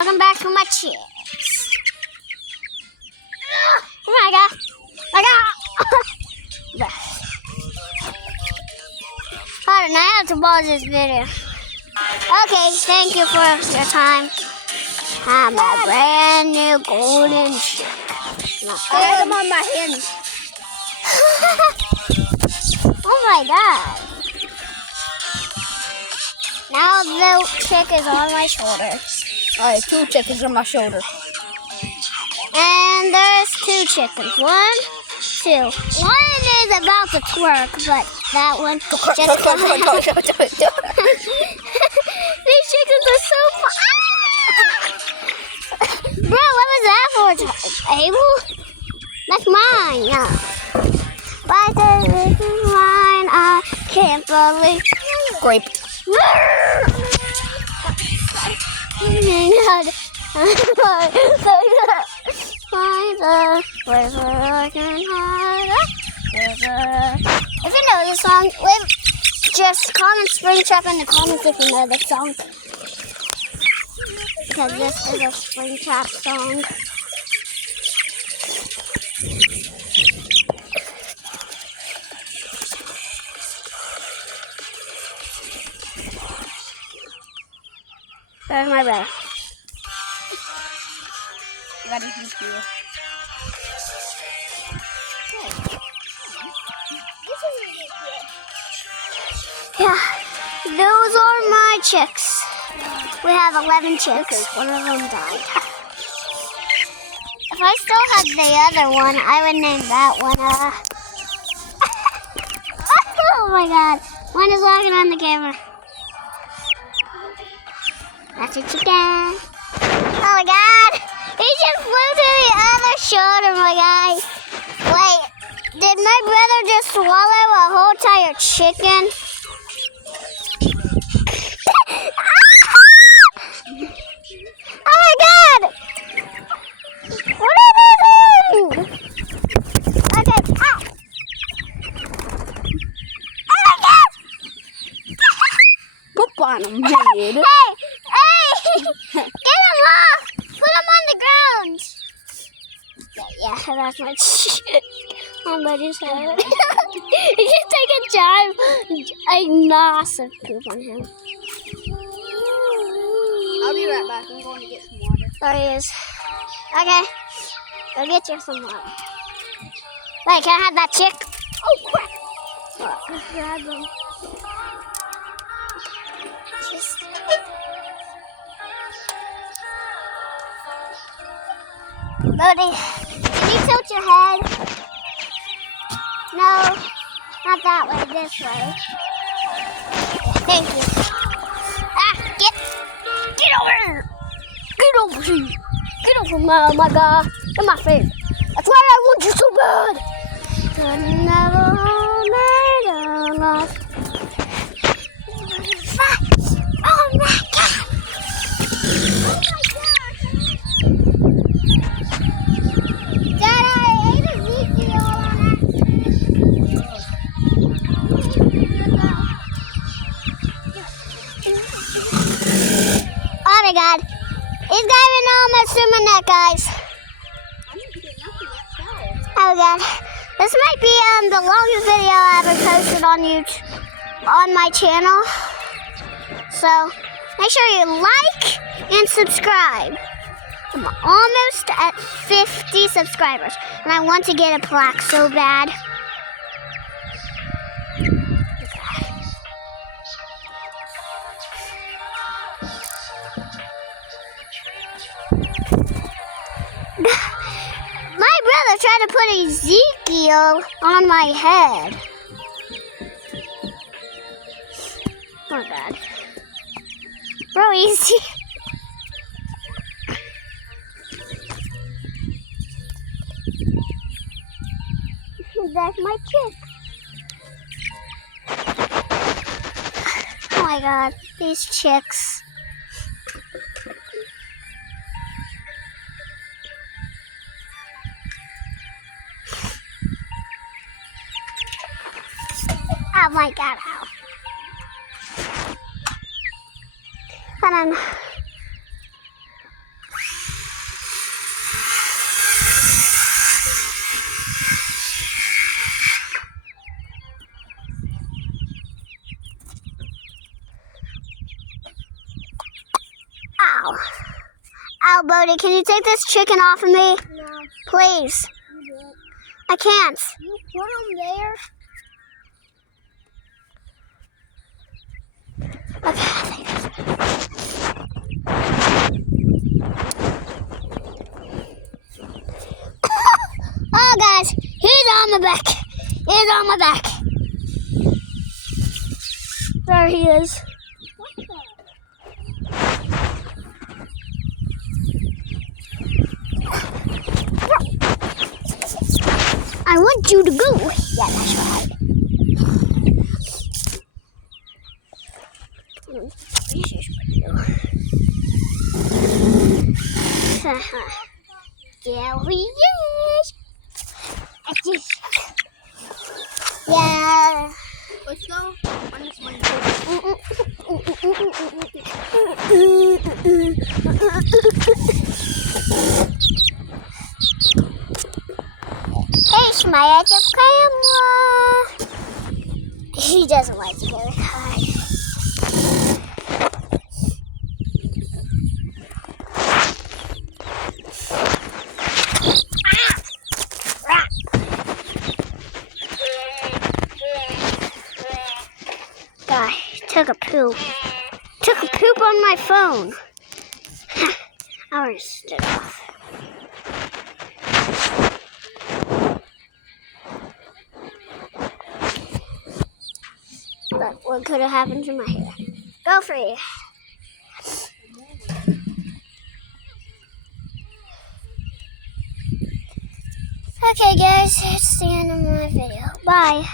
Welcome back to my chicks. Oh my god. Alright, now I have to pause this video. Okay, thank you for your time. I'm a brand new golden chick. I had them on my hand. Oh my god. Now the chick is on my shoulder. Alright, 2 chickens on my shoulder. And there's 2 chickens. 1, 2. One is about to twerk, but that one just These chickens are so fun. Bro, what was that for? Abel? That's mine. Yeah. Why this is mine? I can't believe. Grape. If you know the song, just comment Springtrap in the comments if you know the song. Because this is a Springtrap song. There's my brother. Ready for you. Yeah, those are my chicks. We have 11 chicks. One of them died. If I still had the other one, I would name that one. Oh my god, one is walking on the camera. That's a chicken. Oh my god, he just flew to the other shoulder, my guy. Wait, did my brother just swallow a whole entire chicken? Oh my god! What are they doing? Okay, ow! Oh my god! Poop on them, dude. Hey! Get him off! Put him on the ground! Yeah, that's my chick. My buddy's head. He can take a giant, a massive poop on him. I'll be right back. I'm going to get some water. There he is. Okay. Go get you some water. Wait, can I have that chick? Oh, crap. Let's grab him. Just... Bodhi, can you tilt your head? No, not that way, this way. Thank you. Get over here. Get over here. Get over my God. You're my favorite. That's why I want you so bad. You're never made enough. Oh my God. Dad, I ate Ezekiel on Oh my god. He's diving almost through my neck, guys. Oh god. This might be the longest video I ever posted on YouTube, on my channel. So, make sure you like and subscribe. I'm almost at 50 subscribers. And I want to get a plaque so bad. My brother tried to put Ezekiel on my head. Oh god. Bro, easy. That's my chick. Oh my god, these chicks. Oh my god, ow. Hold on. Ow, Bodie, can you take this chicken off of me? No. Please. You do it. I can't. You put them there. Okay, I think oh, guys, he's on my back. He's on my back. There he is. What the? I want you to go. Yeah, that's right. Yeah, he is. Yeah. Let's go on this one. Hey, Shmaya, the camera. He doesn't like to get high. Guy took a poop. Took a poop on my phone. I rinsed it off. But what could have happened to my hair? Go free. Okay, guys, it's the end of my video. Bye.